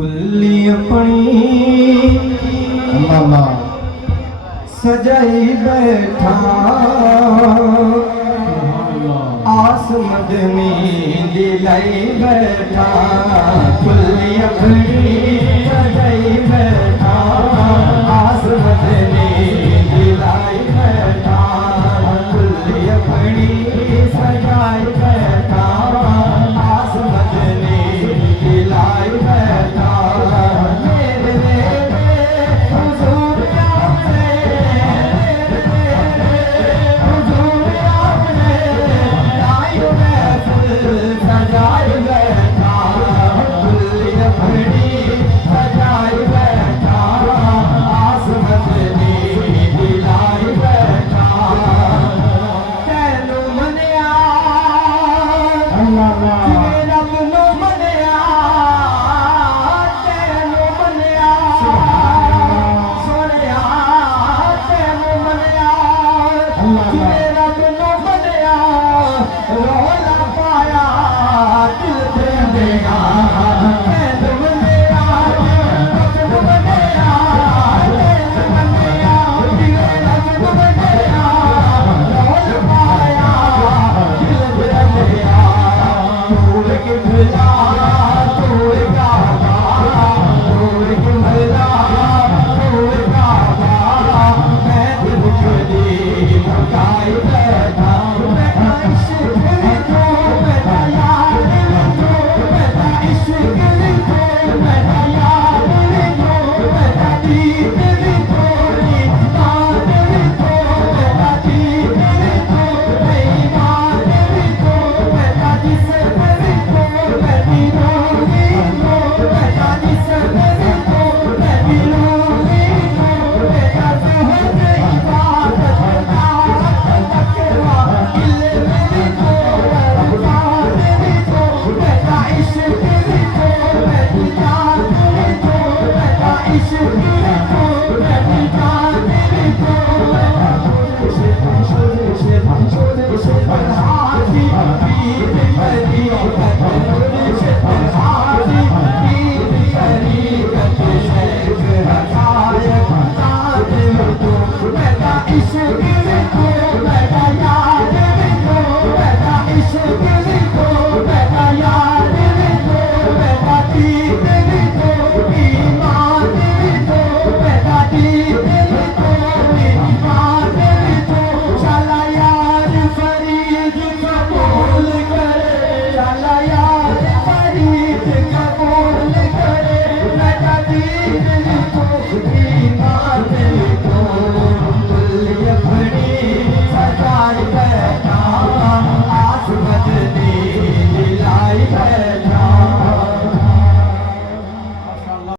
कुल्ली अपनी मामा सजाई बैठा आस मदनी दिलाई बैठा कुल्ली अपनी सजाई बैठा आस मदनी दिलाई बैठा कुल्ली अपनी सजाई बैठा आस मदनी दिलाई बैठा मेरे हुजूर आपने हुजूर आपने आई महफिल सजाई बैठा कुल्ली अपनी